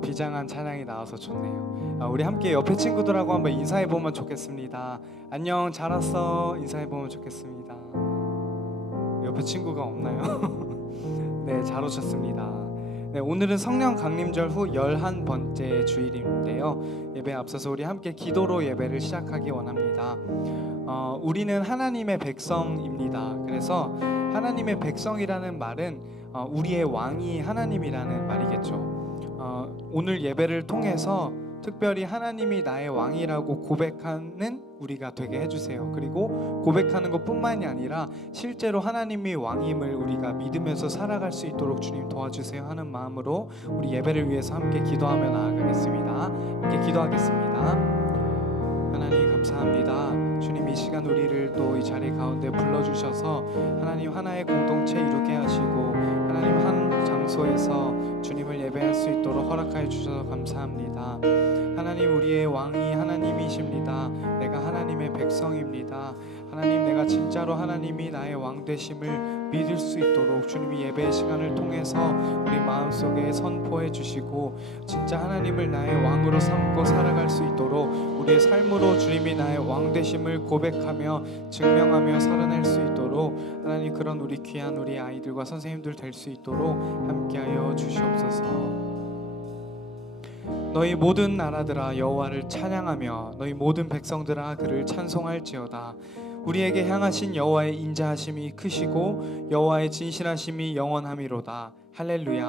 비장한 찬양이 나와서 좋네요. 우리 함께 옆에 친구들하고 한번 인사해보면 좋겠습니다. 안녕, 잘 왔어. 인사해보면 좋겠습니다. 옆에 친구가 없나요? 네, 잘 오셨습니다. 네, 오늘은 성령 강림절 후 11번째 주일인데요. 예배에 앞서서 우리 함께 기도로 예배를 시작하기 원합니다. 우리는 하나님의 백성입니다. 그래서 하나님의 백성이라는 말은 우리의 왕이 하나님이라는 말이겠죠. 오늘 예배를 통해서 특별히 하나님이 나의 왕이라고 고백하는 우리가 되게 해주세요. 그리고 고백하는 것뿐만이 아니라 실제로 하나님이 왕임을 우리가 믿으면서 살아갈 수 있도록 주님 도와주세요 하는 마음으로 우리 예배를 위해서 함께 기도하며 나아가겠습니다. 함께 기도하겠습니다. 하나님 감사합니다. 주님 이 시간 우리를 또 이 자리 가운데 불러주셔서 하나님 하나의 공동체 이루게 하시고 하나님 한 장소에서 주님을 예배할 수 있도록 허락하여 주셔서 감사합니다. 하나님 우리의 왕이 하나님이십니다. 내가 하나님의 백성입니다. 하나님 내가 진짜로 하나님이 나의 왕 되심을 믿을 수 있도록 주님이 예배의 시간을 통해서 우리 마음속에 선포해 주시고 진짜 하나님을 나의 왕으로 삼고 살아갈 수 있도록 우리의 삶으로 주님이 나의 왕 되심을 고백하며 증명하며 살아낼 수 있도록 하나님 그런 우리 귀한 우리 아이들과 선생님들 될 수 있도록 함께하여 주시옵소서. 너희 모든 나라들아 여호와를 찬양하며 너희 모든 백성들아 그를 찬송할지어다. 우리에게 향하신 여호와의 인자하심이 크시고 여호와의 진실하심이 영원함이로다. 할렐루야.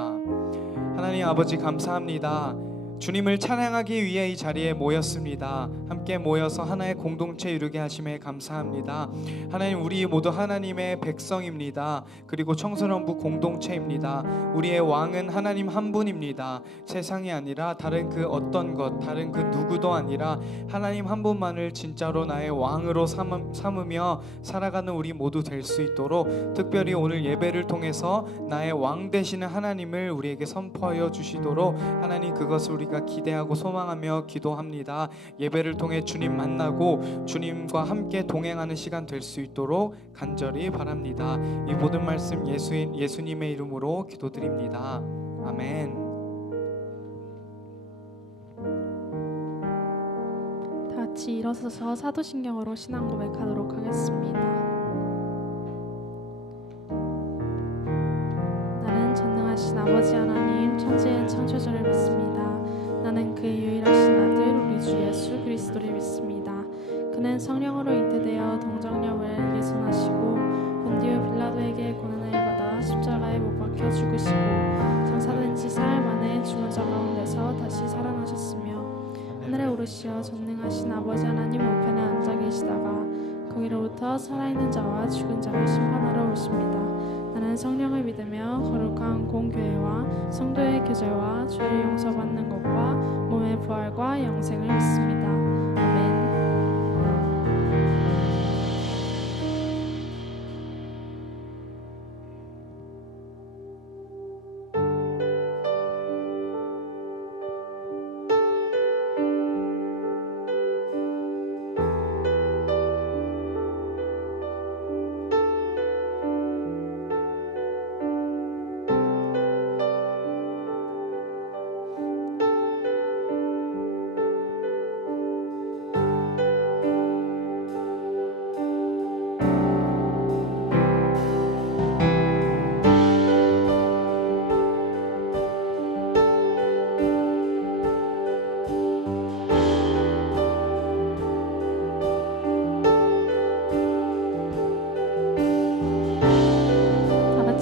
하나님 아버지 감사합니다. 주님을 찬양하기 위해 이 자리에 모였습니다. 함께 모여서 하나의 공동체 이루게 하심에 감사합니다. 하나님 우리 모두 하나님의 백성입니다. 그리고 청소년부 공동체입니다. 우리의 왕은 하나님 한 분입니다. 세상이 아니라 다른 그 어떤 것 다른 그 누구도 아니라 하나님 한 분만을 진짜로 나의 왕으로 삼으며 살아가는 우리 모두 될 수 있도록 특별히 오늘 예배를 통해서 나의 왕 되시는 하나님을 우리에게 선포하여 주시도록 하나님 그것을 우리가 기대하고 소망하며 기도합니다. 예배를 통해 주님 만나고 주님과 함께 동행하는 시간 될 수 있도록 간절히 바랍니다. 이 모든 말씀 예수님의 이름으로 기도드립니다. 아멘. 다 같이 일어서서 사도신경으로 신앙 고백하도록 하겠습니다. 나는 전능하신 아버지 하나님 천지의 창조주를 믿습니다. 나는 그의 유일하신 아들 우리 주 예수 그리스도를 믿습니다. 그는 성령으로 잉태되어 동정녀를 예순하시고 본디오 빌라도에게 고난을 받아 십자가에 못 박혀 죽으시고 장사된 지 사흘 만에 죽은 자 가운데서 다시 살아나셨으며 하늘에 오르시어 전능하신 아버지 하나님 우편에 앉아 계시다가 거기로부터 살아있는 자와 죽은 자를 심판하러 오십니다. 나는 성령을 믿으며 거룩한 공교회와 성도의 교제와 죄를 용서받는 것과 몸의 부활과 영생을 믿습니다. 아멘.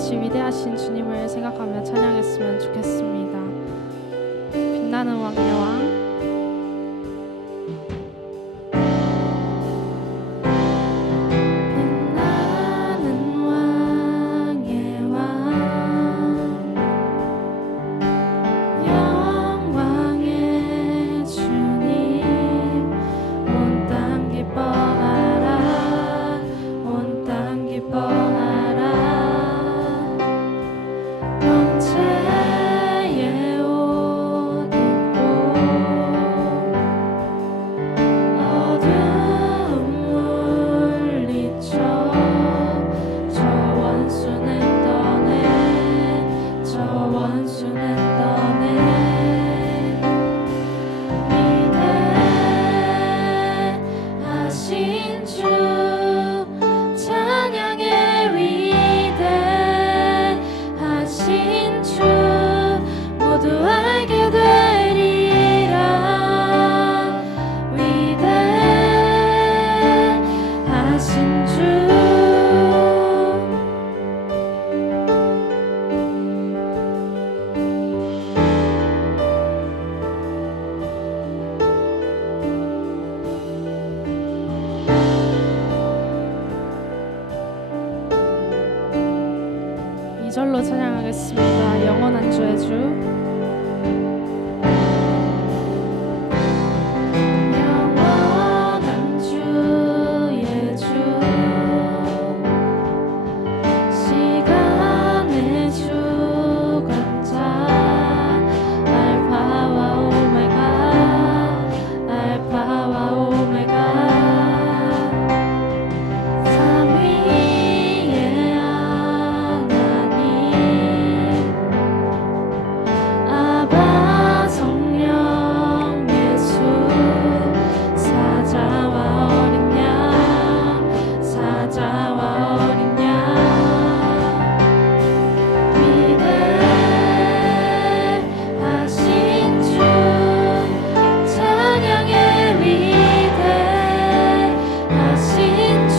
위대하신 주님을 생각하며 찬양했으면 좋겠습니다. 빛나는 왕의 왕 언제의 옷 입고 목소리로 찬양하겠습니다. 영원한 주의 주. 영원한 주의 주, 시간의 주관자, 알파와 오메가, 알파와 오메가, 삼위의 하나님, 아바 성령 예수, 사자와 어린 양, 사자와 어린 양, 위대하신 주, 찬양의 위대하신 주,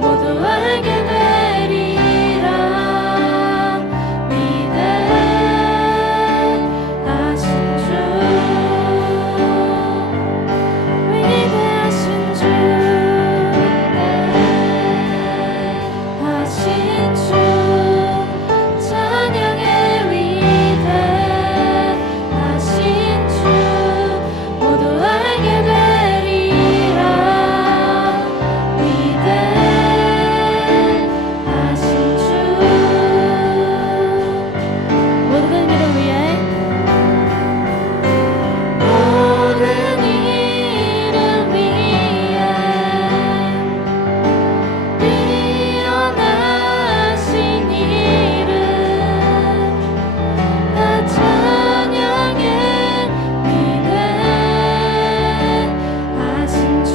모두 알게 되리라. 위대하신 주, 위대하신 주, 위대하신 주, 찬양의 위대하신 주, 모두 알게 되리라. 위대하신 주, 모든 이름 위에, 모든 이름 위에 뛰어나신 이름, 다 찬양해. 위대하신 주,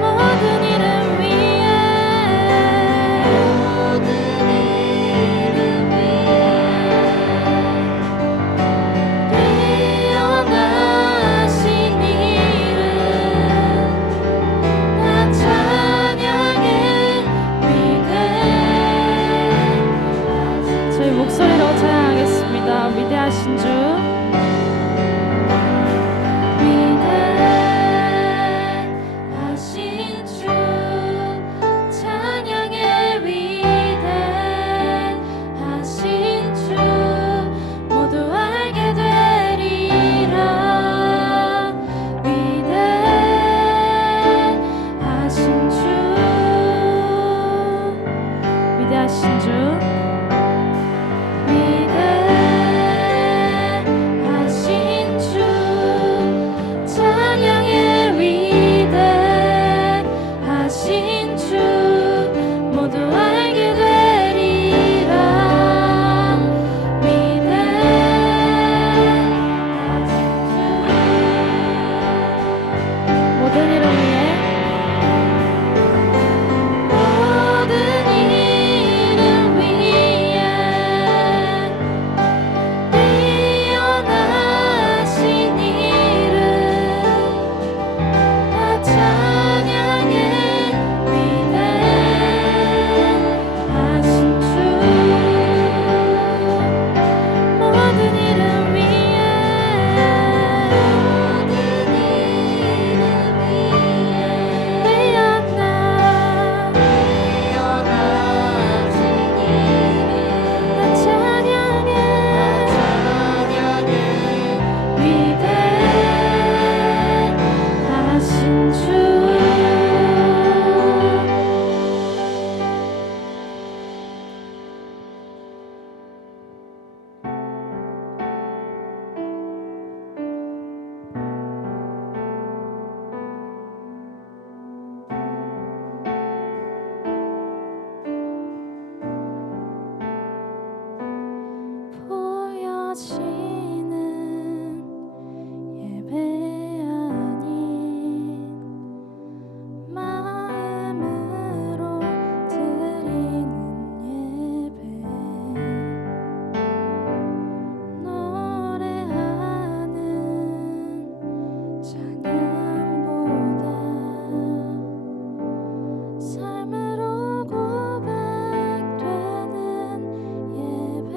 모든 이름 위에, 모든 이름 위에 뛰어나신 이름, 다 찬양해. 위대하신 저희 목소리로 찬양하겠습니다. 위대하신 주, 위대하신 주, 찬양의 위대하신 주, 모두 알게 되리라. 위대하신 주, 위대하신 주, 위대하신 주, 찬양의 위대하신 주, 모두 알게 되리라. 위대하신 주, 모든 이름 위에, 모든 이름 위에 뛰어나신 이름, 다 찬양해. 위대하신 주, 모든 이름 위에, 모든 이름 위에 뛰어나신 이름, 다 찬양해. 위대하신 주. 보여지는 예배 아닌 마음으로 드리는 예배, 노래하는 찬양보다 삶으로 고백되는 예배,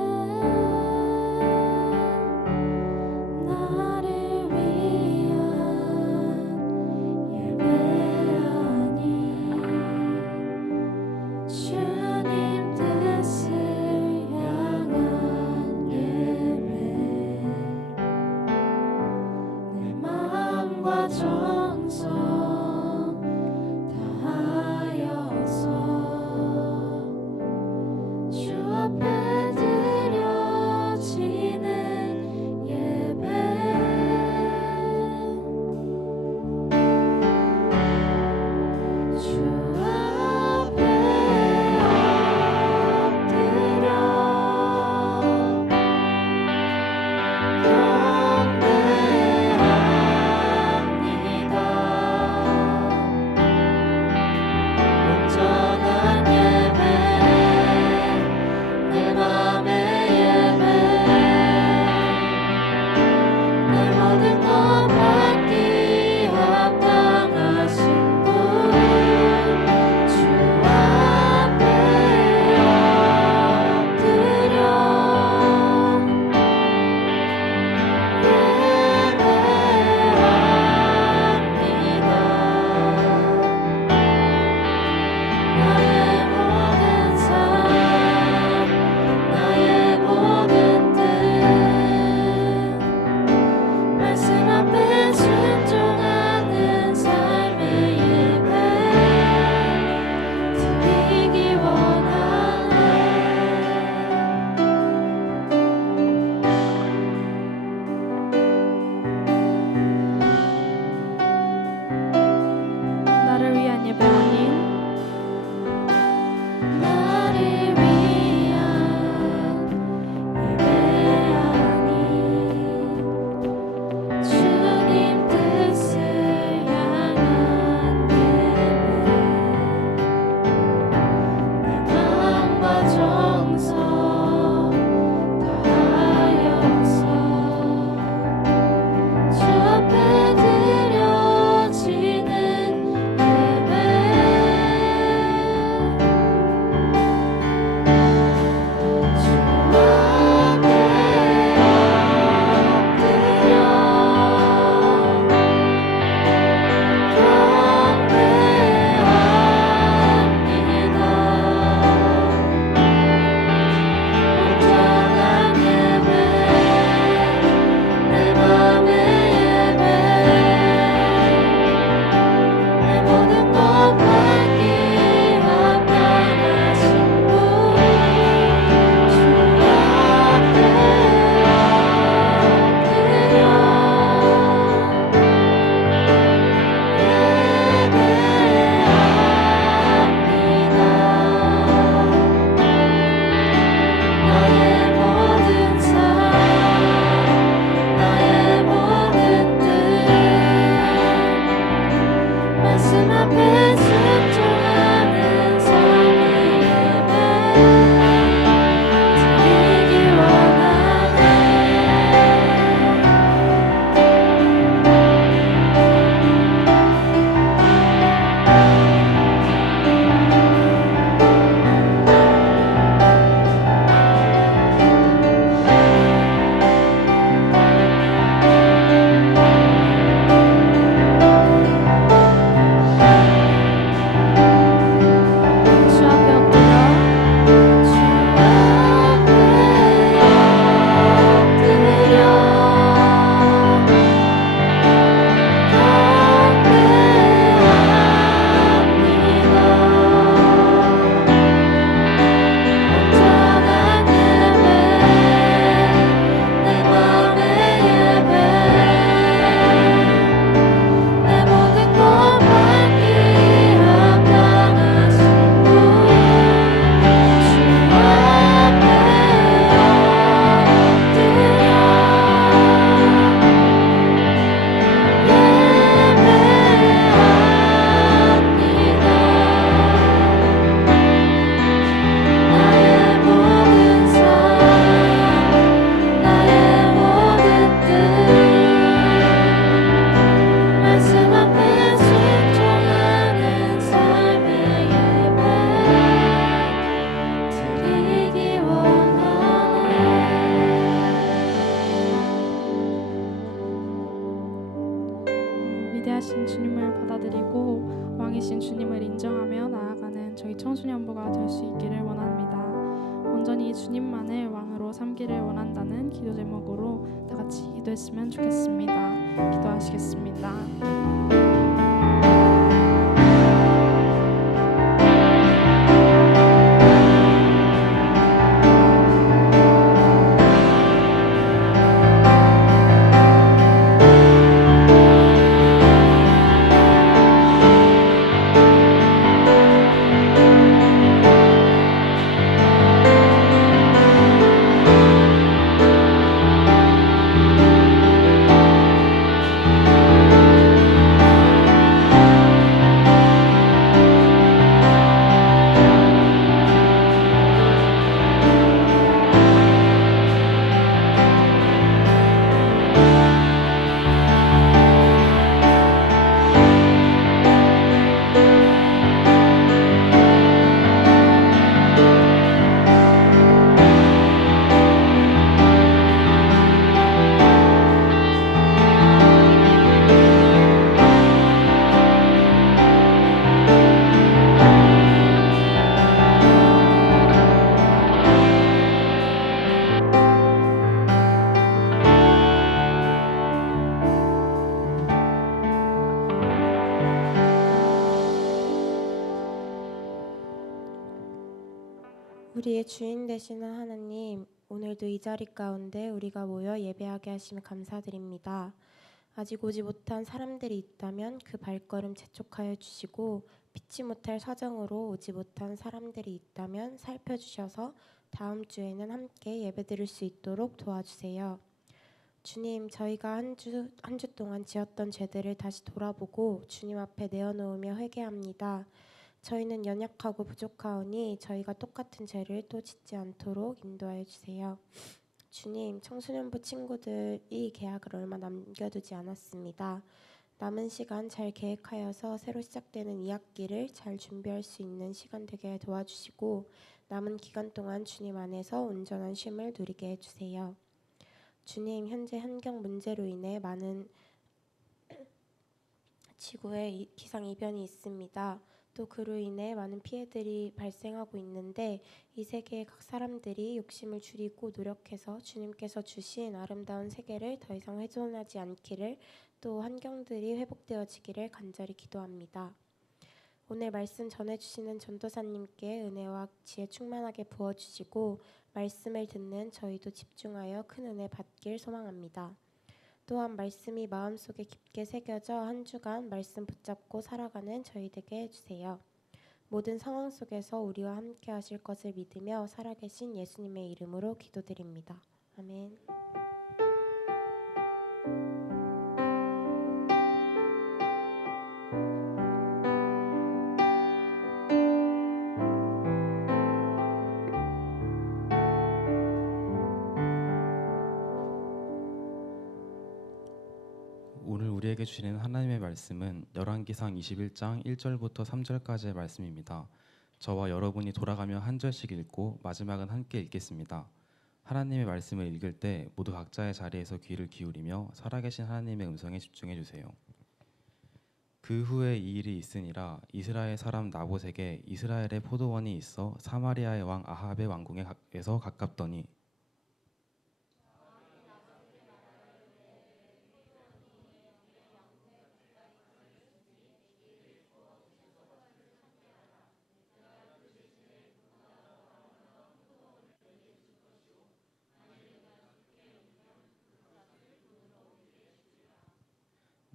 받아들이고 왕이신 주님을 인정하며 나아가는 저희 청소년부가 될 수 있기를 원합니다. 온전히 주님만을 왕으로 삼기를 원한다는 기도 제목으로 다 같이 기도했으면 좋겠습니다. 기도하시겠습니다. 우리의 주인 되시는 하나님, 오늘도 이 자리 가운데 우리가 모여 예배하게 하시며 감사드립니다. 아직 오지 못한 사람들이 있다면 그 발걸음 재촉하여 주시고, 피치 못할 사정으로 오지 못한 사람들이 있다면 살펴주셔서 다음 주에는 함께 예배드릴 수 있도록 도와주세요. 주님, 저희가 한 주 동안 지었던 죄들을 다시 돌아보고 주님 앞에 내어놓으며 회개합니다. 저희는 연약하고 부족하오니 저희가 똑같은 죄를 또 짓지 않도록 인도하여 주세요. 주님, 청소년부 친구들이 개학을 얼마 남겨두지 않았습니다. 남은 시간 잘 계획하여서 새로 시작되는 2학기를 잘 준비할 수 있는 시간 되게 도와주시고, 남은 기간 동안 주님 안에서 온전한 쉼을 누리게 해주세요. 주님, 현재 환경 문제로 인해 많은 지구에 기상이변이 있습니다. 또 그로 인해 많은 피해들이 발생하고 있는데, 이 세계의 각 사람들이 욕심을 줄이고 노력해서 주님께서 주신 아름다운 세계를 더 이상 훼손하지 않기를, 또 환경들이 회복되어지기를 간절히 기도합니다. 오늘 말씀 전해주시는 전도사님께 은혜와 지혜 충만하게 부어주시고, 말씀을 듣는 저희도 집중하여 큰 은혜 받길 소망합니다. 또한 말씀이 마음속에 깊게 새겨져 한 주간 말씀 붙잡고 살아가는 저희 되게 해주세요. 모든 상황 속에서 우리와 함께 하실 것을 믿으며 살아계신 예수님의 이름으로 기도드립니다. 아멘. 오늘 우리에게 주시는 하나님의 말씀은 열왕기상 21장 1절부터 3절까지의 말씀입니다. 저와 여러분이 돌아가며 한 절씩 읽고 마지막은 함께 읽겠습니다. 하나님의 말씀을 읽을 때 모두 각자의 자리에서 귀를 기울이며 살아계신 하나님의 음성에 집중해 주세요. 그 후에 이 일이 있으니라. 이스라엘 사람 나봇에게 이스라엘의 포도원이 있어 사마리아의 왕 아합의 왕궁에서 가깝더니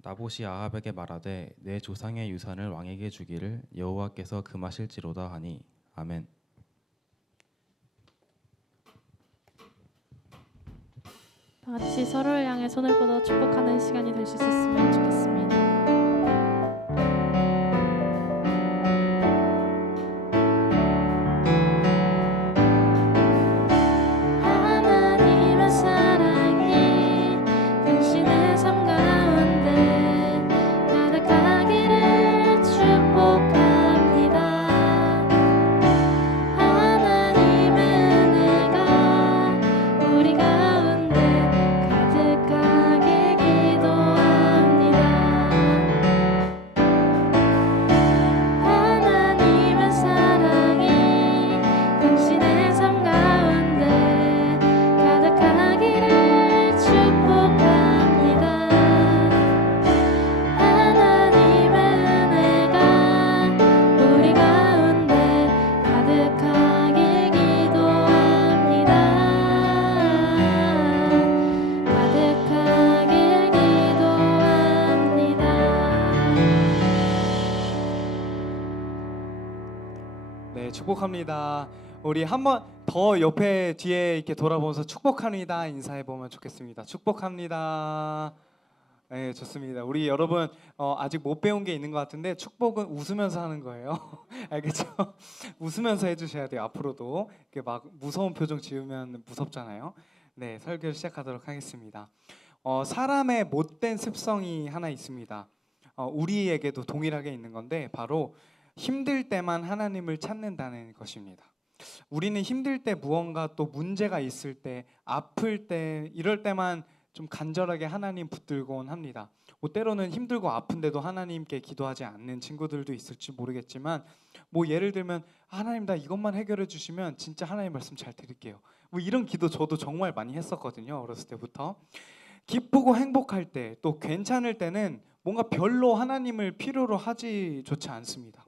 나봇이 아합에게 말하되 내 조상의 유산을 왕에게 주기를 여호와께서 금하실지로다 하니. 아멘. 다 같이 서로를 향해 손을 뻗어 축복하는 시간이 될 수 있었으면 좋겠습니다. 하나님의 사랑이 당신의 삶 가운데 가득하기를 축복합니다. 하나님의 은혜가 우리 가운데 가득하게 기도합니다. 축복합니다. 우리 한번 더 옆에 뒤에 이렇게 돌아보면서 축복합니다 인사해 보면 좋겠습니다. 축복합니다. 네, 좋습니다. 우리 여러분 아직 못 배운 게 있는 것 같은데 축복은 웃으면서 하는 거예요. 알겠죠? 웃으면서 해주셔야 돼요. 앞으로도 이렇게 막 무서운 표정 지으면 무섭잖아요. 네, 설교를 시작하도록 하겠습니다. 사람의 못된 습성이 하나 있습니다. 우리에게도 동일하게 있는 건데 바로 힘들 때만 하나님을 찾는다는 것입니다. 우리는 힘들 때 무언가 또 문제가 있을 때 아플 때 이럴 때만 좀 간절하게 하나님 붙들곤 합니다. 뭐 때로는 힘들고 아픈데도 하나님께 기도하지 않는 친구들도 있을지 모르겠지만 뭐 예를 들면 하나님 나 이것만 해결해 주시면 진짜 하나님 말씀 잘 드릴게요. 뭐 이런 기도 저도 정말 많이 했었거든요. 어렸을 때부터. 기쁘고 행복할 때 또 괜찮을 때는 뭔가 별로 하나님을 필요로 하지조차 않습니다.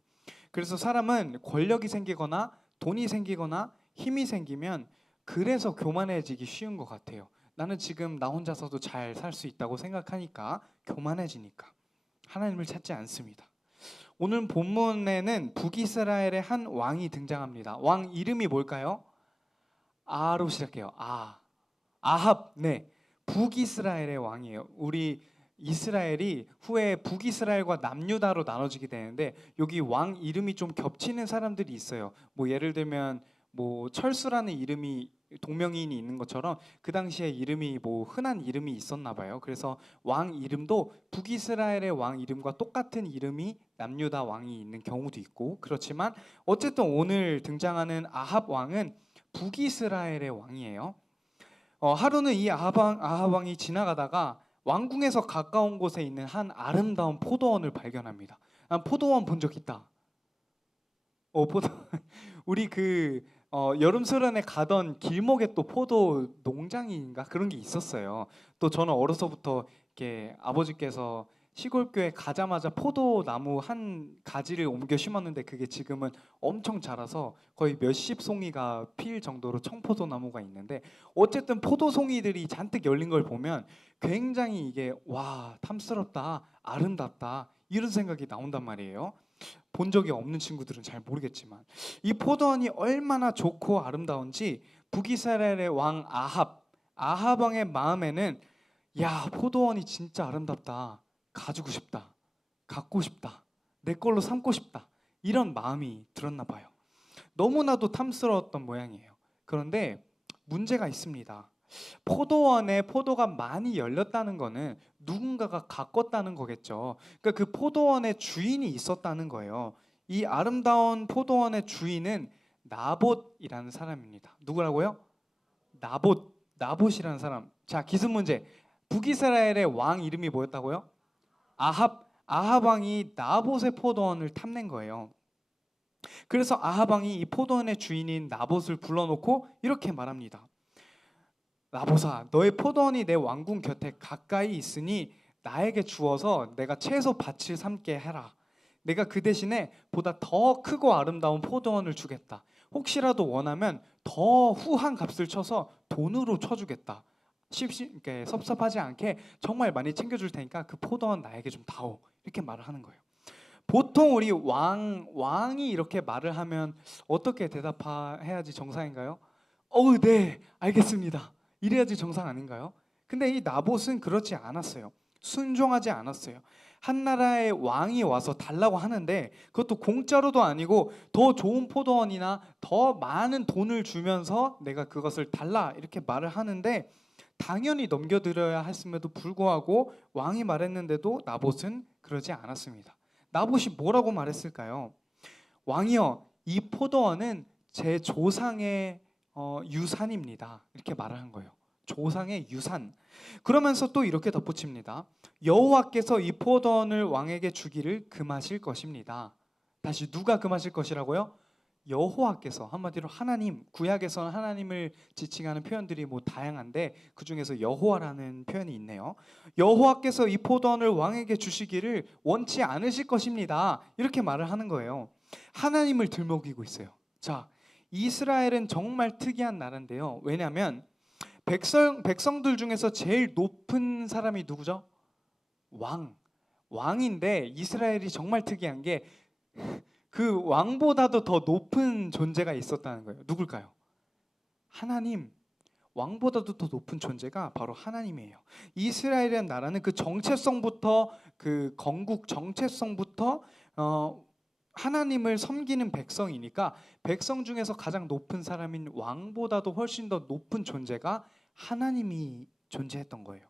그래서 사람은 권력이 생기거나 돈이 생기거나 힘이 생기면 그래서 교만해지기 쉬운 것 같아요. 나는 지금 나 혼자서도 잘 살 수 있다고 생각하니까 교만해지니까 하나님을 찾지 않습니다. 오늘 본문에는 북이스라엘의 한 왕이 등장합니다. 왕 이름이 뭘까요? 아로 시작해요. 아합. 네, 북이스라엘의 왕이에요. 우리 이스라엘이 후에 북이스라엘과 남유다로 나눠지게 되는데 여기 왕 이름이 좀 겹치는 사람들이 있어요. 뭐 예를 들면 뭐 철수라는 이름이 동명이인이 있는 것처럼 그 당시에 이름이 뭐 흔한 이름이 있었나 봐요. 그래서 왕 이름도 북이스라엘의 왕 이름과 똑같은 이름이 남유다 왕이 있는 경우도 있고 그렇지만 어쨌든 오늘 등장하는 아합 왕은 북이스라엘의 왕이에요. 하루는 이 아합 왕이 지나가다가 왕궁에서 가까운 곳에 있는 한 아름다운 포도원을 발견합니다. 포도원 본 적 있다. 우리 여름설에 가던 길목에 또 포도 농장인가 그런 게 있었어요. 또 저는 어려서부터 이렇게 아버지께서 시골교회 가자마자 포도나무 한 가지를 옮겨 심었는데 그게 지금은 엄청 자라서 거의 몇십 송이가 필 정도로 청포도나무가 있는데 어쨌든 포도송이들이 잔뜩 열린 걸 보면 굉장히 이게 와 탐스럽다 아름답다 이런 생각이 나온단 말이에요. 본 적이 없는 친구들은 잘 모르겠지만 이 포도원이 얼마나 좋고 아름다운지 북이스라엘의 왕 아합 왕의 마음에는 야 포도원이 진짜 아름답다 가지고 싶다 갖고 싶다 내 걸로 삼고 싶다 이런 마음이 들었나 봐요. 너무나도 탐스러웠던 모양이에요. 그런데 문제가 있습니다. 포도원에 포도가 많이 열렸다는 거는 누군가가 가꿨다는 거겠죠. 그러니까 그 포도원의 주인이 있었다는 거예요. 이 아름다운 포도원의 주인은 나봇이라는 사람입니다. 누구라고요? 나봇이라는 사람. 자, 기습 문제. 북이스라엘의 왕 이름이 뭐였다고요? 아합 왕이 나봇의 포도원을 탐낸 거예요. 그래서 아합 왕이 이 포도원의 주인인 나봇을 불러놓고 이렇게 말합니다. 나보사, 너의 포도원이 내 왕궁 곁에 가까이 있으니 나에게 주어서 내가 채소 밭을 삼게 해라. 내가 그 대신에 보다 더 크고 아름다운 포도원을 주겠다. 혹시라도 원하면 더 후한 값을 쳐서 돈으로 쳐주겠다. 그러니까 섭섭하지 않게 정말 많이 챙겨줄 테니까 그 포도원 나에게 좀 다오. 이렇게 말을 하는 거예요. 보통 우리 왕이 이렇게 말을 하면 어떻게 대답해야지 정상인가요? 네, 알겠습니다. 이래야지 정상 아닌가요? 근데 이 나봇은 그렇지 않았어요. 순종하지 않았어요. 한 나라의 왕이 와서 달라고 하는데 그것도 공짜로도 아니고 더 좋은 포도원이나 더 많은 돈을 주면서 내가 그것을 달라 이렇게 말을 하는데 당연히 넘겨드려야 했음에도 불구하고 왕이 말했는데도 나봇은 그러지 않았습니다. 나봇이 뭐라고 말했을까요? 왕이여, 이 포도원은 제 조상의 유산입니다. 이렇게 말을 한 거예요. 조상의 유산. 그러면서 또 이렇게 덧붙입니다. 여호와께서 이 포도원을 왕에게 주기를 금하실 것입니다. 다시 누가 금하실 것이라고요? 여호와께서. 한마디로 하나님. 구약에서는 하나님을 지칭하는 표현들이 뭐 다양한데 그 중에서 여호와라는 표현이 있네요. 여호와께서 이 포도원을 왕에게 주시기를 원치 않으실 것입니다. 이렇게 말을 하는 거예요. 하나님을 들먹이고 있어요. 자, 이스라엘은 정말 특이한 나라인데요. 왜냐하면 백성들 중에서 제일 높은 사람이 누구죠? 왕인데 이스라엘이 정말 특이한 게 그 왕보다도 더 높은 존재가 있었다는 거예요. 누굴까요? 하나님. 왕보다도 더 높은 존재가 바로 하나님이에요. 이스라엘이라는 나라는 그 정체성부터 그 건국 정체성부터 하나님을 섬기는 백성이니까 백성 중에서 가장 높은 사람인 왕보다도 훨씬 더 높은 존재가 하나님이 존재했던 거예요.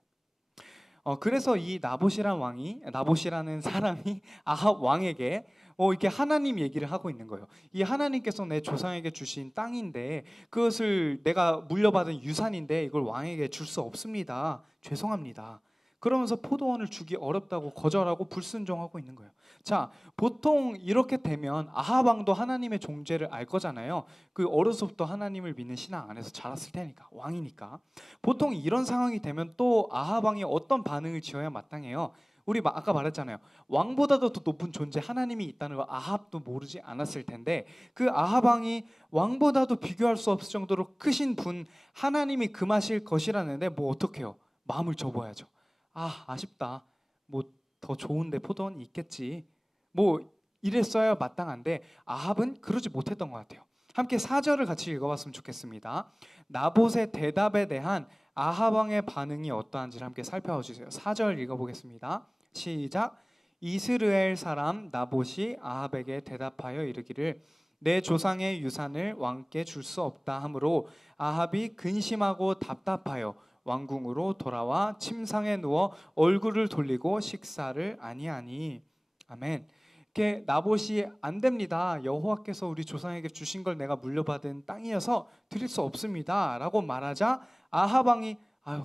그래서 이 나봇이라는 사람이 아합 왕에게 이렇게 하나님 얘기를 하고 있는 거예요. 이 하나님께서 내 조상에게 주신 땅인데 그것을 내가 물려받은 유산인데 이걸 왕에게 줄 수 없습니다. 죄송합니다. 그러면서 포도원을 주기 어렵다고 거절하고 불순종하고 있는 거예요. 자, 보통 이렇게 되면 아합 왕도 하나님의 존재를 알 거잖아요. 그 어려서부터 하나님을 믿는 신앙 안에서 자랐을 테니까, 왕이니까. 보통 이런 상황이 되면 또 아합 왕이 어떤 반응을 지어야 마땅해요? 우리 아까 말했잖아요. 왕보다도 더 높은 존재 하나님이 있다는 걸 아합도 모르지 않았을 텐데 그 아합 왕이 왕보다도 비교할 수 없을 정도로 크신 분 하나님이 금하실 것이라는데 뭐 어떡해요? 마음을 접어야죠. 아쉽다. 뭐 더 좋은데 포도원이 있겠지. 뭐 이랬어야 마땅한데 아합은 그러지 못했던 것 같아요. 함께 4절을 같이 읽어봤으면 좋겠습니다. 나봇의 대답에 대한 아합 왕의 반응이 어떠한지를 함께 살펴주세요. 4절 읽어보겠습니다. 시작. 이스라엘 사람 나봇이 아합에게 대답하여 이르기를 내 조상의 유산을 왕께 줄 수 없다 하므로 아합이 근심하고 답답하여 왕궁으로 돌아와 침상에 누워 얼굴을 돌리고 식사를 아니하니. 아멘. 이렇게 나봇이 안 됩니다. 여호와께서 우리 조상에게 주신 걸 내가 물려받은 땅이어서 드릴 수 없습니다라고 말하자 아합 왕이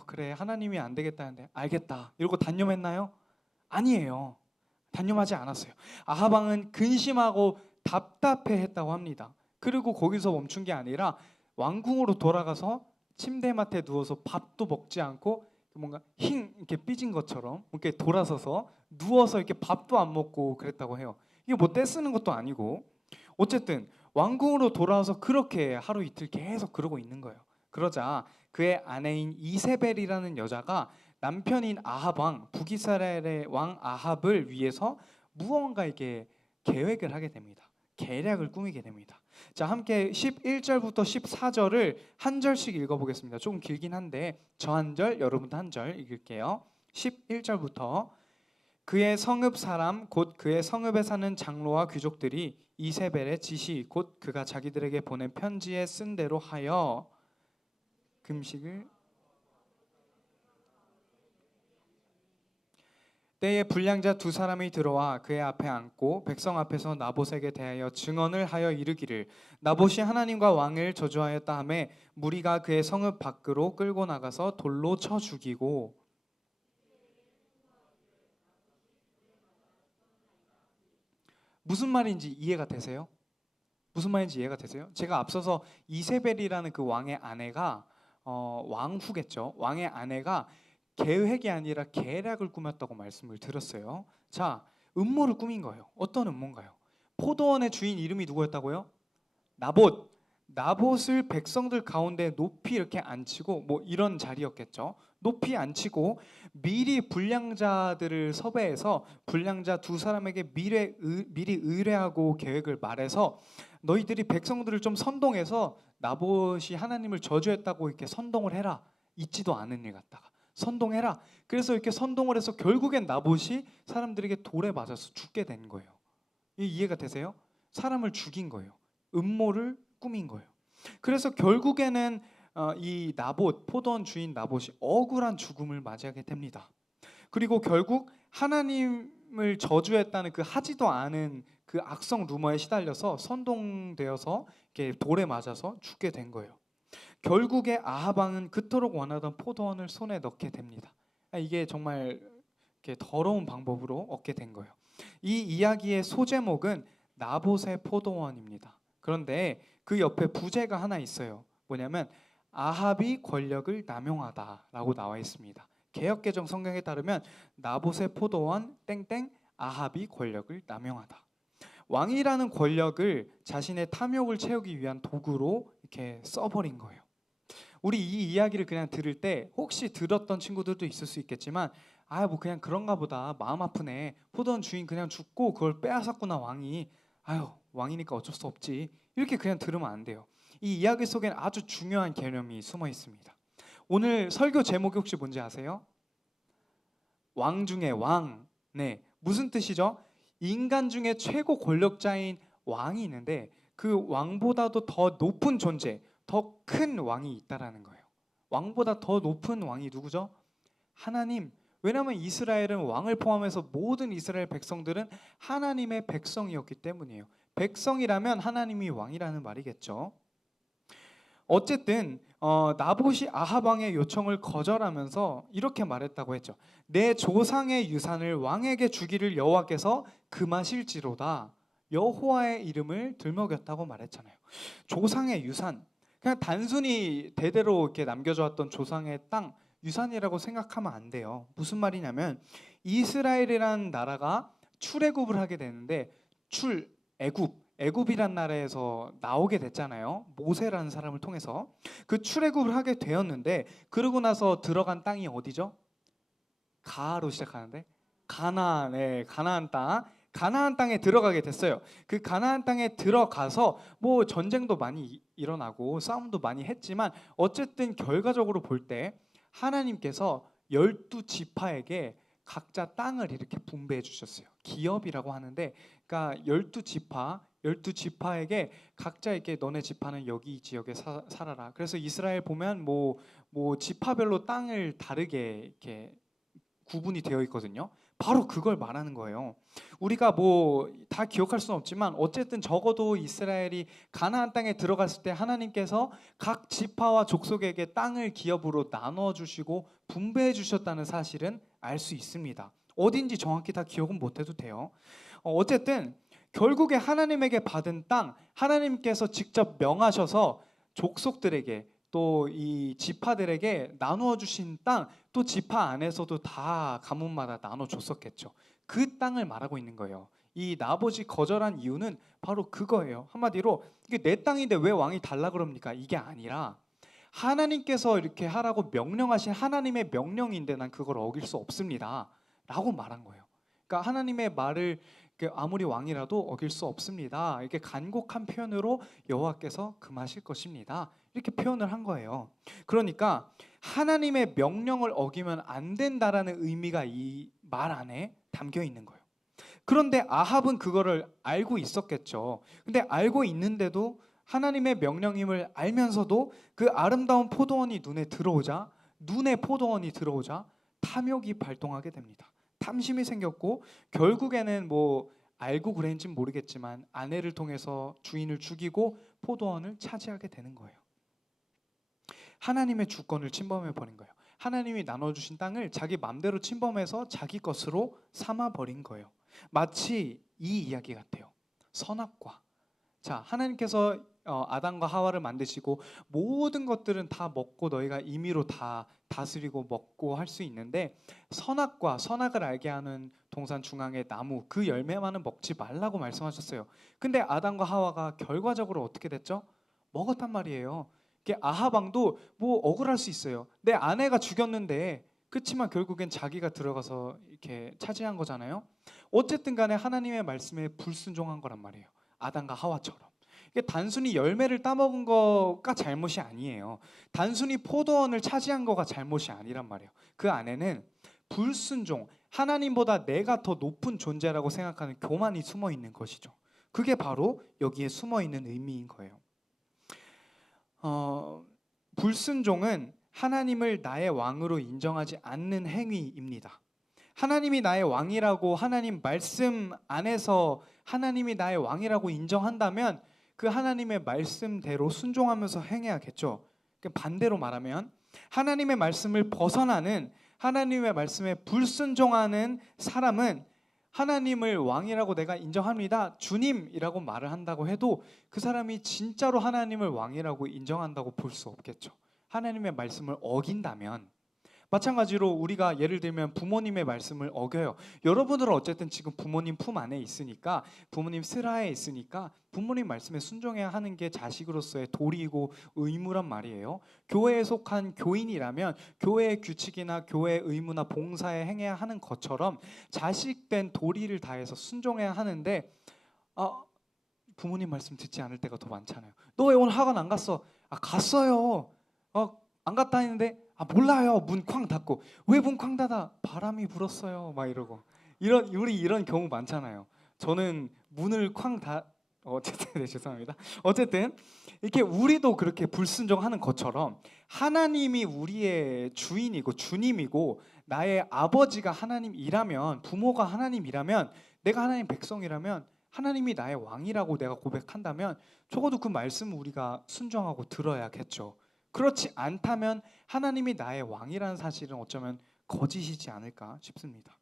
그래 하나님이 안 되겠다는데 알겠다 이러고 단념했나요? 아니에요. 단념하지 않았어요. 아합 왕은 근심하고 답답해했다고 합니다. 그리고 거기서 멈춘 게 아니라 왕궁으로 돌아가서 침대맡에 누워서 밥도 먹지 않고 뭔가 이렇게 삐진 것처럼 이렇게 돌아서서 누워서 이렇게 밥도 안 먹고 그랬다고 해요. 이게 뭐 떼쓰는 것도 아니고 어쨌든 왕궁으로 돌아와서 그렇게 하루 이틀 계속 그러고 있는 거예요. 그러자 그의 아내인 이세벨이라는 여자가 남편인 아합 왕 북이스라엘의 왕 아합을 위해서 무언가 이렇게 계획을 하게 됩니다. 계략을 꾸미게 됩니다. 자, 함께 11절부터 14절을 한 절씩 읽어보겠습니다. 조금 길긴 한데 저 한 절, 여러분도 한 절 읽을게요. 11절부터 그의 성읍 사람 곧 그의 성읍에 사는 장로와 귀족들이 이세벨의 지시 곧 그가 자기들에게 보낸 편지에 쓴 대로 하여 금식을 때에 불량자 두 사람이 들어와 그의 앞에 앉고 백성 앞에서 나봇에게 대하여 증언을 하여 이르기를 나봇이 하나님과 왕을 저주하였다 하매 무리가 그의 성읍 밖으로 끌고 나가서 돌로 쳐 죽이고. 무슨 말인지 이해가 되세요? 무슨 말인지 이해가 되세요? 제가 앞서서 이세벨이라는 그 왕의 아내가 왕후겠죠. 왕의 아내가 계획이 아니라 계략을 꾸몄다고 말씀을 드렸어요. 자, 음모를 꾸민 거예요. 어떤 음모인가요? 포도원의 주인 이름이 누구였다고요? 나봇. 나봇을 백성들 가운데 높이 이렇게 앉히고 뭐 이런 자리였겠죠. 높이 앉히고 미리 불량자들을 섭외해서 불량자 두 사람에게 미리 의뢰하고 계획을 말해서 너희들이 백성들을 좀 선동해서 나봇이 하나님을 저주했다고 이렇게 선동을 해라. 있지도 않은 일 같다가 선동해라. 그래서 이렇게 선동을 해서 결국엔 나봇이 사람들에게 돌에 맞아서 죽게 된 거예요. 이해가 되세요? 사람을 죽인 거예요. 음모를 꾸민 거예요. 그래서 결국에는 이 나봇, 포도원 주인 나봇이 억울한 죽음을 맞이하게 됩니다. 그리고 결국 하나님을 저주했다는 그 하지도 않은 그 악성 루머에 시달려서 선동되어서 이렇게 돌에 맞아서 죽게 된 거예요. 결국에 아합 왕은 그토록 원하던 포도원을 손에 넣게 됩니다. 이게 정말 이렇게 더러운 방법으로 얻게 된 거예요. 이 이야기의 소제목은 나봇의 포도원입니다. 그런데 그 옆에 부제가 하나 있어요. 뭐냐면 아합이 권력을 남용하다라고 나와 있습니다. 개역개정 성경에 따르면 나봇의 포도원 땡땡 아합이 권력을 남용하다. 왕이라는 권력을 자신의 탐욕을 채우기 위한 도구로 이렇게 써버린 거예요. 우리 이 이야기를 그냥 들을 때 혹시 들었던 친구들도 있을 수 있겠지만 뭐 그냥 그런가 보다 마음 아프네. 포도원 주인 그냥 죽고 그걸 빼앗았구나 왕이. 아유, 왕이니까 어쩔 수 없지. 이렇게 그냥 들으면 안 돼요. 이 이야기 속엔 아주 중요한 개념이 숨어 있습니다. 오늘 설교 제목이 혹시 뭔지 아세요? 왕 중에 왕. 네, 무슨 뜻이죠? 인간 중에 최고 권력자인 왕이 있는데 그 왕보다도 더 높은 존재, 더 큰 왕이 있다라는 거예요. 왕보다 더 높은 왕이 누구죠? 하나님. 왜냐하면 이스라엘은 왕을 포함해서 모든 이스라엘 백성들은 하나님의 백성이었기 때문이에요. 백성이라면 하나님이 왕이라는 말이겠죠. 어쨌든 나봇이 아합 왕의 요청을 거절하면서 이렇게 말했다고 했죠. 내 조상의 유산을 왕에게 주기를 여호와께서 금하실지로다. 여호와의 이름을 들먹였다고 말했잖아요. 조상의 유산, 그냥 단순히 대대로 이렇게 남겨져왔던 조상의 땅, 유산이라고 생각하면 안 돼요. 무슨 말이냐면 이스라엘이라는 나라가 출애굽을 하게 되는데 애굽이란 나라에서 나오게 됐잖아요. 모세라는 사람을 통해서 그 출애굽을 하게 되었는데 그러고 나서 들어간 땅이 어디죠? 가로 시작하는데 가나안 땅. 가나안 땅에 들어가게 됐어요. 그 가나안 땅에 들어가서 뭐 전쟁도 많이 일어나고 싸움도 많이 했지만 어쨌든 결과적으로 볼 때 하나님께서 12지파에게 각자 땅을 이렇게 분배해 주셨어요. 기업이라고 하는데 그러니까 12지파에게 각자 이렇게 너네 지파는 여기 이 지역에 살아라. 그래서 이스라엘 보면 뭐 지파별로 땅을 다르게 이렇게 구분이 되어 있거든요. 바로 그걸 말하는 거예요. 우리가 뭐 다 기억할 수는 없지만 어쨌든 적어도 이스라엘이 가나안 땅에 들어갔을 때 하나님께서 각 지파와 족속에게 땅을 기업으로 나눠 주시고 분배해 주셨다는 사실은 알 수 있습니다. 어딘지 정확히 다 기억은 못 해도 돼요. 어쨌든 결국에 하나님에게 받은 땅, 하나님께서 직접 명하셔서 족속들에게 또 이 지파들에게 나누어 주신 땅, 또 지파 안에서도 다 가문마다 나눠 줬었겠죠. 그 땅을 말하고 있는 거예요. 이 나봇이 거절한 이유는 바로 그거예요. 한마디로 이게 내 땅인데 왜 왕이 달라 그럽니까? 이게 아니라 하나님께서 이렇게 하라고 명령하신 하나님의 명령인데 난 그걸 어길 수 없습니다 라고 말한 거예요. 그러니까 하나님의 말을 아무리 왕이라도 어길 수 없습니다. 이렇게 간곡한 표현으로 여호와께서 금하실 것입니다. 이렇게 표현을 한 거예요. 그러니까 하나님의 명령을 어기면 안 된다라는 의미가 이 말 안에 담겨 있는 거예요. 그런데 아합은 그거를 알고 있었겠죠. 근데 알고 있는데도 하나님의 명령임을 알면서도 그 아름다운 포도원이 눈에 포도원이 들어오자 탐욕이 발동하게 됩니다. 탐심이 생겼고 결국에는 뭐 알고 그랬는지는 모르겠지만 아내를 통해서 주인을 죽이고 포도원을 차지하게 되는 거예요. 하나님의 주권을 침범해 버린 거예요. 하나님이 나눠주신 땅을 자기 맘대로 침범해서 자기 것으로 삼아 버린 거예요. 마치 이 이야기 같아요. 선악과. 자, 하나님께서 아담과 하와를 만드시고 모든 것들은 다 먹고 너희가 임의로 다 다스리고 먹고 할 수 있는데 선악과 선악을 알게 하는 동산 중앙의 나무 그 열매만은 먹지 말라고 말씀하셨어요. 근데 아담과 하와가 결과적으로 어떻게 됐죠? 먹었단 말이에요. 아합 왕도 뭐 억울할 수 있어요. 내 아내가 죽였는데 그렇지만 결국엔 자기가 들어가서 이렇게 차지한 거잖아요. 어쨌든 간에 하나님의 말씀에 불순종한 거란 말이에요. 아담과 하와처럼. 이게 단순히 열매를 따먹은 거가 잘못이 아니에요. 단순히 포도원을 차지한 거가 잘못이 아니란 말이에요. 그 안에는 불순종, 하나님보다 내가 더 높은 존재라고 생각하는 교만이 숨어 있는 것이죠. 그게 바로 여기에 숨어 있는 의미인 거예요. 불순종은 하나님을 나의 왕으로 인정하지 않는 행위입니다. 하나님이 나의 왕이라고 하나님 말씀 안에서 하나님이 나의 왕이라고 인정한다면 그 하나님의 말씀대로 순종하면서 행해야겠죠. 반대로 말하면 하나님의 말씀을 벗어나는 하나님의 말씀에 불순종하는 사람은 하나님을 왕이라고 내가 인정합니다. 주님이라고 말을 한다고 해도 그 사람이 진짜로 하나님을 왕이라고 인정한다고 볼 수 없겠죠. 하나님의 말씀을 어긴다면 마찬가지로 우리가 예를 들면 부모님의 말씀을 어겨요. 여러분들은 어쨌든 지금 부모님 품 안에 있으니까 부모님 슬하에 있으니까 부모님 말씀에 순종해야 하는 게 자식으로서의 도리이고 의무란 말이에요. 교회에 속한 교인이라면 교회의 규칙이나 교회의 의무나 봉사에 행해야 하는 것처럼 자식된 도리를 다해서 순종해야 하는데 부모님 말씀 듣지 않을 때가 더 많잖아요. 너 왜 오늘 학원 안 갔어? 아 갔어요. 안 갔다 했는데 아 몰라요. 문 쾅 닫고 왜 문 쾅 닫아? 바람이 불었어요. 막 이러고 우리 이런 경우 많잖아요. 저는 문을 쾅 어쨌든 네, 죄송합니다. 어쨌든 이렇게 우리도 그렇게 불순종하는 것처럼 하나님이 우리의 주인이고 주님이고 나의 아버지가 하나님이라면 부모가 하나님이라면 내가 하나님 백성이라면 하나님이 나의 왕이라고 내가 고백한다면 적어도 그 말씀을 우리가 순종하고 들어야겠죠. 그렇지 않다면 하나님이 나의 왕이라는 사실은 어쩌면 거짓이지 않을까 싶습니다.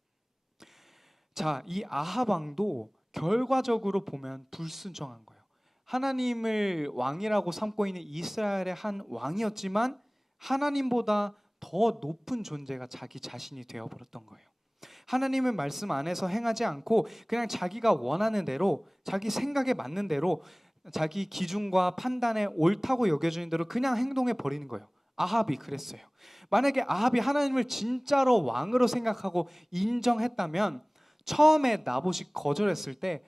자, 이 아합 왕도 결과적으로 보면 불순종한 거예요. 하나님을 왕이라고 삼고 있는 이스라엘의 한 왕이었지만 하나님보다 더 높은 존재가 자기 자신이 되어버렸던 거예요. 하나님의 말씀 안에서 행하지 않고 그냥 자기가 원하는 대로 자기 생각에 맞는 대로 자기 기준과 판단에 옳다고 여겨지는 대로 그냥 행동해 버리는 거예요. 아합이 그랬어요. 만약에 아합이 하나님을 진짜로 왕으로 생각하고 인정했다면 처음에 나봇이 거절했을 때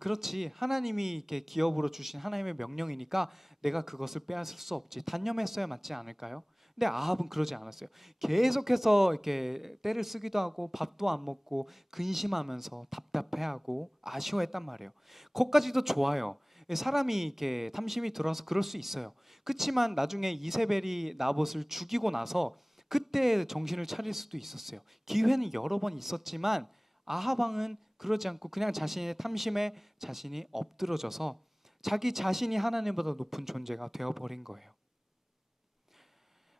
그렇지 하나님이 이렇게 기업으로 주신 하나님의 명령이니까 내가 그것을 빼앗을 수 없지 단념했어야 맞지 않을까요? 근데 아합은 그러지 않았어요. 계속해서 이렇게 때를 쓰기도 하고 밥도 안 먹고 근심하면서 답답해하고 아쉬워했단 말이에요. 그것까지도 좋아요. 사람이 이렇게 탐심이 들어서 그럴 수 있어요. 그렇지만 나중에 이세벨이 나봇을 죽이고 나서 그때 정신을 차릴 수도 있었어요. 기회는 여러 번 있었지만 아합 왕은 그러지 않고 그냥 자신의 탐심에 자신이 엎드러져서 자기 자신이 하나님보다 높은 존재가 되어버린 거예요.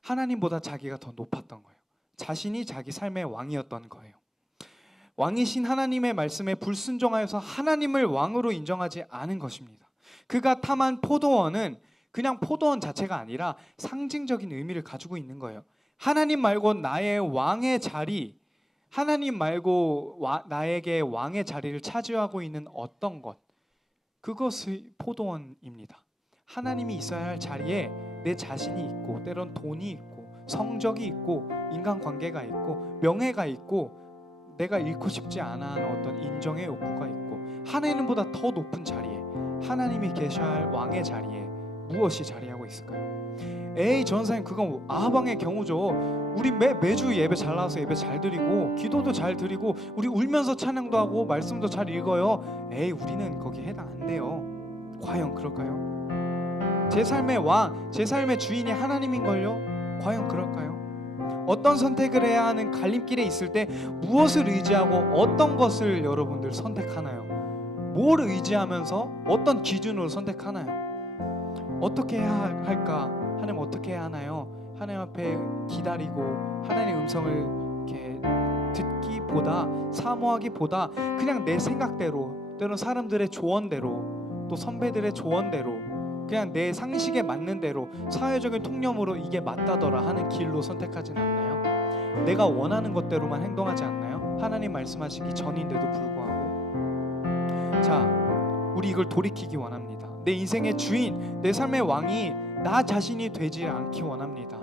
하나님보다 자기가 더 높았던 거예요. 자신이 자기 삶의 왕이었던 거예요. 왕이신 하나님의 말씀에 불순종하여서 하나님을 왕으로 인정하지 않은 것입니다. 그가 탐한 포도원은 그냥 포도원 자체가 아니라 상징적인 의미를 가지고 있는 거예요. 하나님 말고 나의 왕의 자리, 하나님 말고 나에게 왕의 자리를 차지하고 있는 어떤 것, 그것이 포도원입니다. 하나님이 있어야 할 자리에 내 자신이 있고 때론 돈이 있고 성적이 있고 인간관계가 있고 명예가 있고 내가 잃고 싶지 않아 하는 어떤 인정의 욕구가 있고 하나님보다 더 높은 자리에 하나님이 계셔야 할 왕의 자리에 무엇이 자리하고 있을까요? 전사님 그건 아합 왕의 경우죠. 우리 매주 예배 잘 나와서 예배 잘 드리고 기도도 잘 드리고 우리 울면서 찬양도 하고 말씀도 잘 읽어요. 우리는 거기 해당 안 돼요. 과연 그럴까요? 제 삶의 왕, 제 삶의 주인이 하나님인걸요? 과연 그럴까요? 어떤 선택을 해야 하는 갈림길에 있을 때 무엇을 의지하고 어떤 것을 여러분들 선택하나요? 뭘 의지하면서 어떤 기준으로 선택하나요? 어떻게 해야 할까? 하나님 어떻게 해야 하나요? 하나님 앞에 기다리고 하나님의 음성을 이렇게 듣기보다 사모하기보다 그냥 내 생각대로 때로는 사람들의 조언대로 또 선배들의 조언대로 그냥 내 상식에 맞는 대로 사회적인 통념으로 이게 맞다더라 하는 길로 선택하진 않나요? 내가 원하는 것대로만 행동하지 않나요? 하나님 말씀하시기 전인데도 불구하고 자, 우리 이걸 돌이키기 원합니다. 내 인생의 주인, 내 삶의 왕이 나 자신이 되지 않기 원합니다.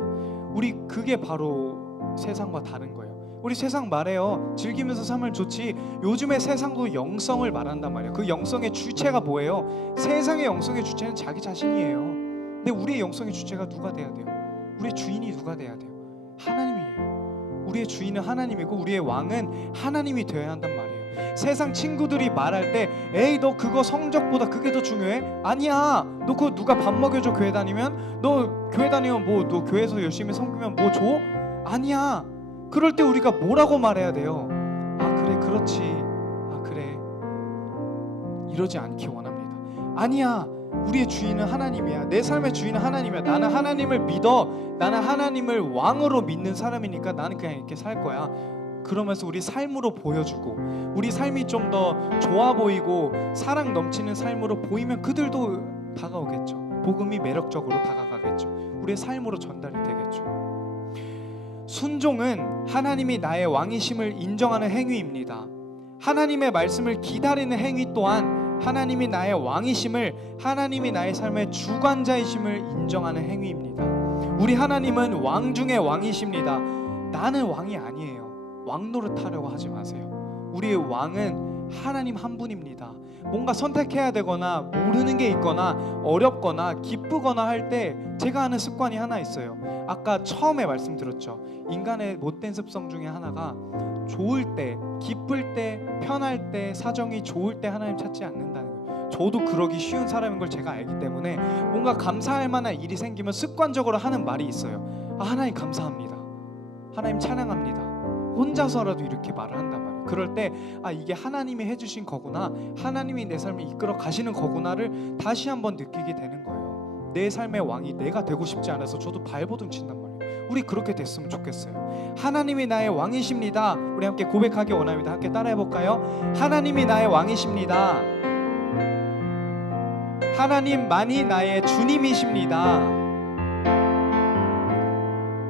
우리 그게 바로 세상과 다른 거예요. 우리 세상 말해요. 즐기면서 삶을 좋지. 요즘에 세상도 영성을 말한단 말이에요. 그 영성의 주체가 뭐예요? 세상의 영성의 주체는 자기 자신이에요. 근데 우리의 영성의 주체가 누가 돼야 돼요? 우리의 주인이 누가 돼야 돼요? 하나님이에요. 우리의 주인은 하나님이고 우리의 왕은 하나님이 되어야 한단 말이에요. 세상 친구들이 말할 때 에이 너 그거 성적보다 그게 더 중요해? 아니야. 너 그거 누가 밥 먹여줘 교회 다니면? 너 교회 다니면 뭐 너 교회에서 열심히 섬기면 뭐 줘? 아니야. 그럴 때 우리가 뭐라고 말해야 돼요? 그래 그렇지. 그래. 이러지 않기 원합니다. 아니야. 우리의 주인은 하나님이야. 내 삶의 주인은 하나님이야. 나는 하나님을 믿어. 나는 하나님을 왕으로 믿는 사람이니까 나는 그냥 이렇게 살 거야. 그러면서 우리 삶으로 보여주고 우리 삶이 좀 더 좋아 보이고 사랑 넘치는 삶으로 보이면 그들도 다가오겠죠. 복음이 매력적으로 다가가겠죠. 우리의 삶으로 전달이 되겠죠. 순종은 하나님이 나의 왕이심을 인정하는 행위입니다. 하나님의 말씀을 기다리는 행위 또한 하나님이 나의 왕이심을, 하나님이 나의 삶의 주관자이심을 인정하는 행위입니다. 우리 하나님은 왕 중의 왕이십니다. 나는 왕이 아니에요. 왕 노릇하려고 하지 마세요. 우리의 왕은 하나님 한 분입니다. 뭔가 선택해야 되거나 모르는 게 있거나 어렵거나 기쁘거나 할 때 제가 하는 습관이 하나 있어요. 아까 처음에 말씀드렸죠. 인간의 못된 습성 중에 하나가 좋을 때, 기쁠 때, 편할 때, 사정이 좋을 때 하나님 찾지 않는다는 거예요. 저도 그러기 쉬운 사람인 걸 제가 알기 때문에 뭔가 감사할 만한 일이 생기면 습관적으로 하는 말이 있어요. 하나님 감사합니다. 하나님 찬양합니다. 혼자서라도 이렇게 말을 한단 말이에요. 그럴 때 이게 하나님이 해주신 거구나, 하나님이 내 삶을 이끌어 가시는 거구나를 다시 한번 느끼게 되는 거예요. 내 삶의 왕이 내가 되고 싶지 않아서 저도 발버둥 친단 말이에요. 우리 그렇게 됐으면 좋겠어요. 하나님이 나의 왕이십니다. 우리 함께 고백하기 원합니다. 함께 따라해 볼까요? 하나님이 나의 왕이십니다. 하나님만이 나의 주님이십니다.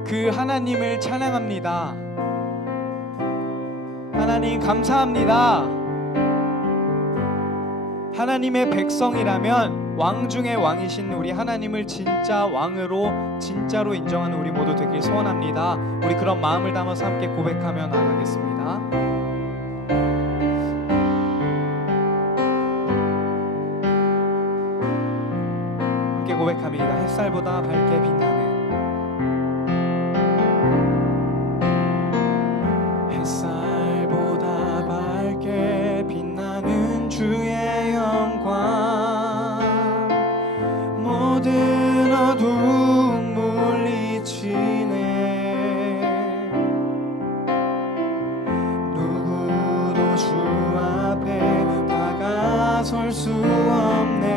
그 하나님을 찬양합니다. 하나님 감사합니다. 하나님의 백성이라면 왕 중의 왕이신 우리 하나님을 진짜 왕으로 진짜로 인정하는 우리 모두 되길 소원합니다. 우리 그런 마음을 담아서 함께 고백하며 나아가겠습니다. 함께 고백합니다. 햇살보다 밝게 빛나는 햇살보다 밝게 빛나는 주의 영광, 모든 어두움 물리치네. 누구도 주 앞에 다가설 수 없네.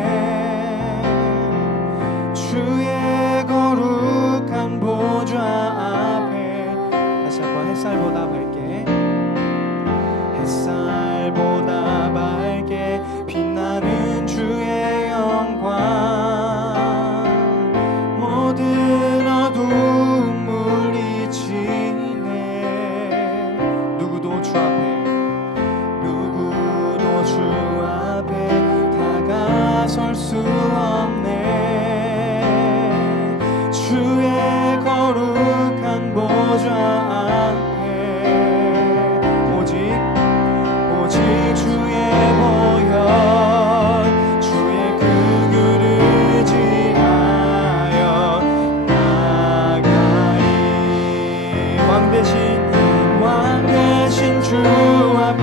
주의 거룩한 보좌 앞에 다시 한번 햇살보다 밝게, 햇살보다 밝게 빛나는 주의 영광, 모든 어두움 물리치네. 누구도 주 앞에 다가설 수 없네. 주의 거룩한 보좌 앞에 오직 주의 보혈, 주의 긍휼을 의지하여 나아가리. 왕 대신 주 앞에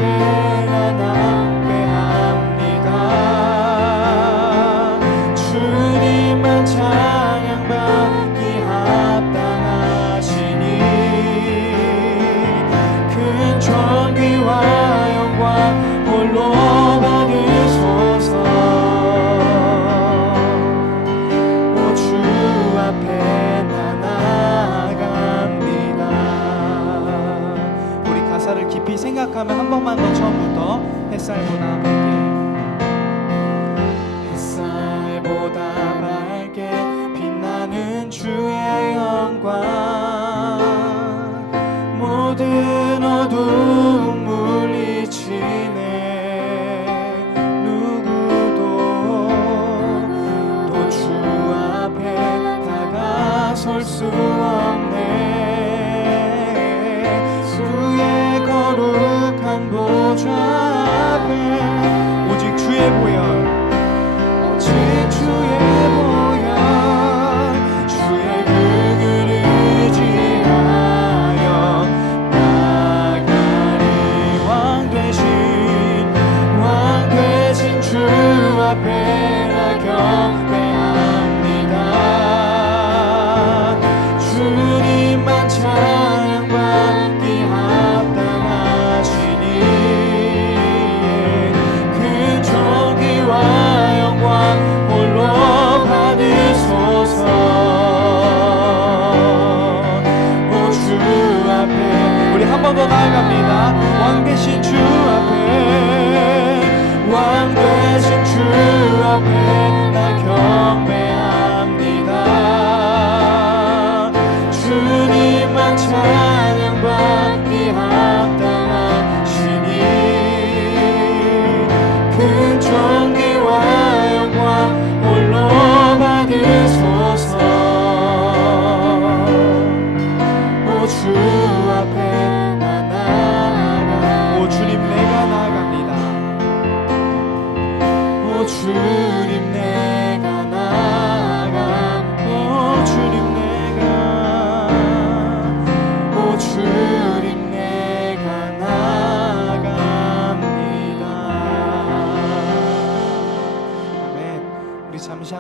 난 담배합니다. 주님만 찬양받기 합당하시니 큰 존귀와 영광 홀로 받으소서. 오 주 앞에 나 나아갑니다. 우리 가사를 깊이 생각하면 한 번만 더 처음부터 햇살보다 밝게, 햇살보다 밝게 빛나는 주의 영광, 모든 어두움 물리치네. 누구도 또 주 앞에 다가설 수 없네. 주의 거룩한 보좌 앞에 오직 주의 보혈, 오직 주의 보혈, 주의 긍휼을 의지하여 나아가리. 왕 대신 주 앞에 나 경배합니다. 주님만 찬양받기 합당하시니 큰 존귀와 영광 홀로 받으소서. 오 주 앞에 우리 한 번 더 나아갑니다. 왕 대신 주 앞에, 왕 대신 주 앞에 나 경배합니다. 주님만 찬양받기 합당하시니 큰 존귀와 영광 홀로 받으소서. 오 주 앞에 나 나아가, 오 주님 내가 나아갑니다.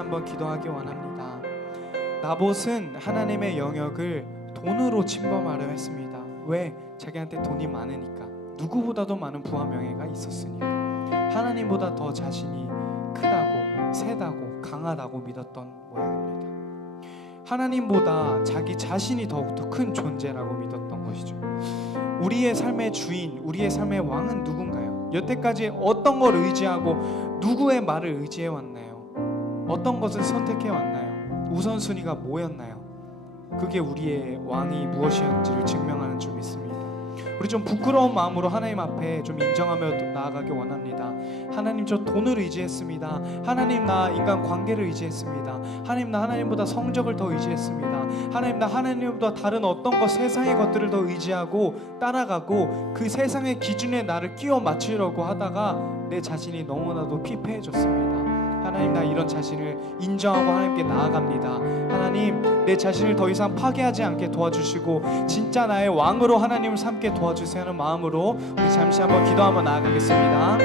한번 기도하기 원합니다. 나봇은 하나님의 영역을 돈으로 침범하려 했습니다. 왜? 자기한테 돈이 많으니까, 누구보다도 많은 부와 명예가 있었으니까, 하나님보다 더 자신이 크다고, 세다고, 강하다고 믿었던 모양입니다. 하나님보다 자기 자신이 더욱더 큰 존재라고 믿었던 것이죠. 우리의 삶의 주인, 우리의 삶의 왕은 누군가요? 여태까지 어떤 걸 의지하고 누구의 말을 의지해 왔나요? 어떤 것을 선택해 왔나요? 우선순위가 뭐였나요? 그게 우리의 왕이 무엇이었는지를 증명하는 줄 믿습니다. 우리 좀 부끄러운 마음으로 하나님 앞에 좀 인정하며 나아가기 원합니다. 하나님, 저 돈을 의지했습니다. 하나님, 나 인간 관계를 의지했습니다. 하나님, 나 하나님보다 성적을 더 의지했습니다. 하나님, 나 하나님보다 다른 어떤 것, 세상의 것들을 더 의지하고 따라가고 그 세상의 기준에 나를 끼워 맞추려고 하다가 내 자신이 너무나도 피폐해졌습니다. 하나님, 나 이런 자신을 인정하고 하나님께 나아갑니다. 하나님, 내 자신을 더 이상 파괴하지 않게 도와주시고 진짜 나의 왕으로 하나님을 삼게 도와주세요 하는 마음으로 우리 잠시 한번 기도하며 나아가겠습니다.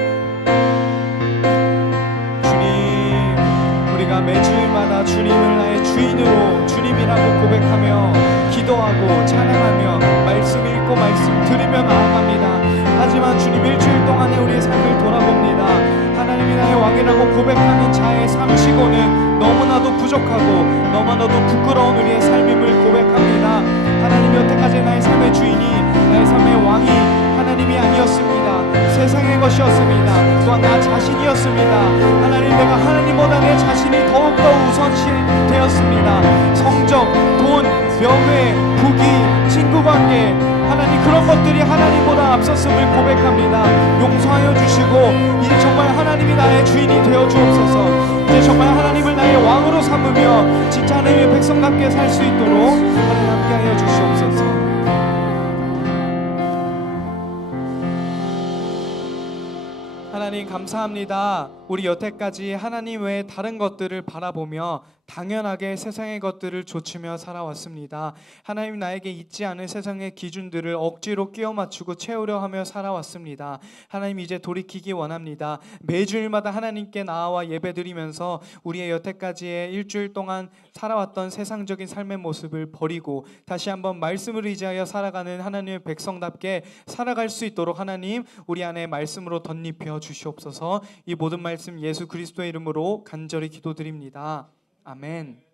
주님, 우리가 매주일마다 주님을 나의 주인으로, 주님이라고 고백하며 기도하고 찬양하며 말씀 읽고 말씀 들으며 나아갑니다. 하지만 주님, 일주일 동안에 우리의 삶을 돌아봅니다. 하나님이 나의 왕이라고 고백하는 자의 삶치고는 너무나도 부족하고 너무나도 부끄러운 우리의 삶임을 고백합니다. 하나님, 여태까지 나의 삶의 주인이, 나의 삶의 왕이 하나님이 아니었습니다. 세상의 것이었습니다. 또한 나 자신이었습니다. 하나님, 내가 하나님보다 내 자신이 더욱더 우선시 되었습니다. 성적, 돈, 명예, 부귀, 친구관계, 하나님, 그런 것들이 하나님보다 앞섰음을 고백합니다. 용서하여 주시고 이제 정말 하나님이 나의 주인이 되어 주옵소서. 이제 정말 하나님을 나의 왕으로 삼으며 진짜 하나님의 백성답게 살 수 있도록 하나님 함께하여 주시옵소서. 하나님, 감사합니다. 우리 여태까지 하나님 외에 다른 것들을 바라보며 당연하게 세상의 것들을 좇으며 살아왔습니다. 하나님, 나에게 있지 않은 세상의 기준들을 억지로 끼워 맞추고 채우려 하며 살아왔습니다. 하나님, 이제 돌이키기 원합니다. 매주일마다 하나님께 나와 예배드리면서 우리의 여태까지의 일주일 동안 살아왔던 세상적인 삶의 모습을 버리고 다시 한번 말씀을 의지하여 살아가는 하나님의 백성답게 살아갈 수 있도록 하나님, 우리 안에 말씀으로 덧입혀 주시옵소서. 이 모든 말씀 예수 그리스도의 이름으로 간절히 기도드립니다. 아멘.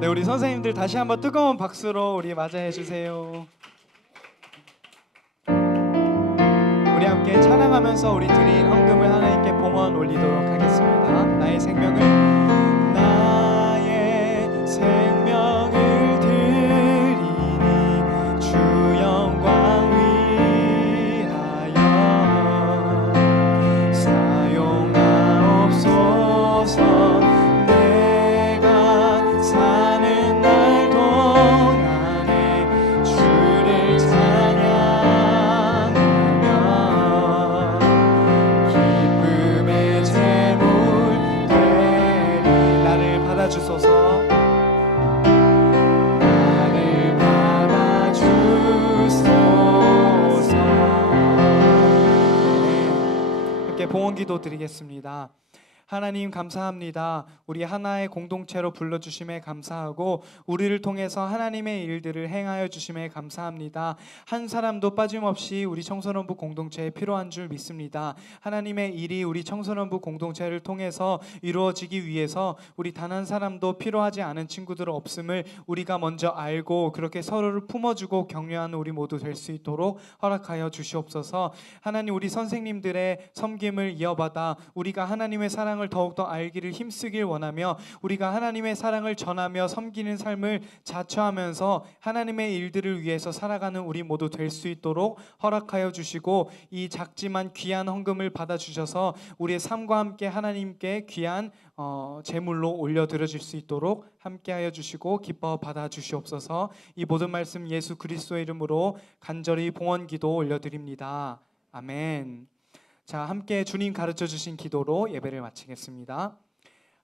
네, 우리 선생님들 다시 한번 뜨거운 박수로 우리 맞이해 주세요. 우리 함께 찬양하면서 우리 드린 헌금을 하나님께 봉헌 올리도록 하겠습니다. 나의 생명을 드리니 주 영광 위하여 사용하옵소서. 내가 사는 날 동안에 주를 찬양하며 기쁨의 제물 되리. 나를 받아주소서. 나를 받아주소서. 함께 봉헌기도 드리겠습니다. 하나님 감사합니다. 우리 하나의 공동체로 불러주심에 감사하고 우리를 통해서 하나님의 일들을 행하여 주심에 감사합니다. 한 사람도 빠짐없이 우리 청소년부 공동체에 필요한 줄 믿습니다. 하나님의 일이 우리 청소년부 공동체를 통해서 이루어지기 위해서 우리 단 한 사람도 필요하지 않은 친구들 없음을 우리가 먼저 알고 그렇게 서로를 품어주고 격려하는 우리 모두 될 수 있도록 허락하여 주시옵소서. 하나님, 우리 선생님들의 섬김을 이어받아 우리가 하나님의 사랑을 더욱더 알기를 힘쓰길 원하며 우리가 하나님의 사랑을 전하며 섬기는 삶을 자처하면서 하나님의 일들을 위해서 살아가는 우리 모두 될 수 있도록 허락하여 주시고 이 작지만 귀한 헌금을 받아주셔서 우리의 삶과 함께 하나님께 귀한 제물로 올려드려질 수 있도록 함께하여 주시고 기뻐 받아주시옵소서. 이 모든 말씀 예수 그리스도의 이름으로 간절히 봉헌기도 올려드립니다. 아멘. 자, 함께 주님 가르쳐 주신 기도로 예배를 마치겠습니다.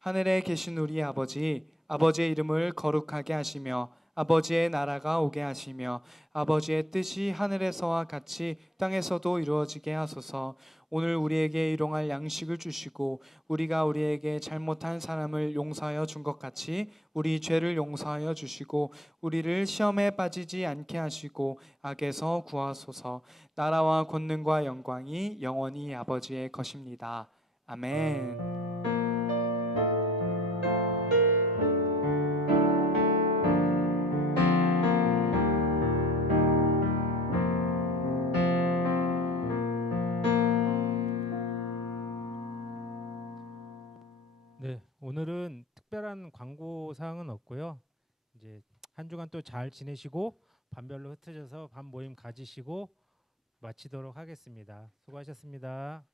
하늘에 계신 우리 아버지, 아버지의 이름을 거룩하게 하시며 아버지의 나라가 오게 하시며 아버지의 뜻이 하늘에서와 같이 땅에서도 이루어지게 하소서. 오늘 우리에게 일용할 양식을 주시고 우리가 우리에게 잘못한 사람을 용서하여 준 것 같이 우리 죄를 용서하여 주시고 우리를 시험에 빠지지 않게 하시고 악에서 구하소서. 나라와 권능과 영광이 영원히 아버지의 것입니다. 아멘. 네, 오늘은 특별한 광고 사항은 없고요. 이제 한 주간 또 잘 지내시고 반별로 흩어져서 반 모임 가지시고 마치도록 하겠습니다. 수고하셨습니다.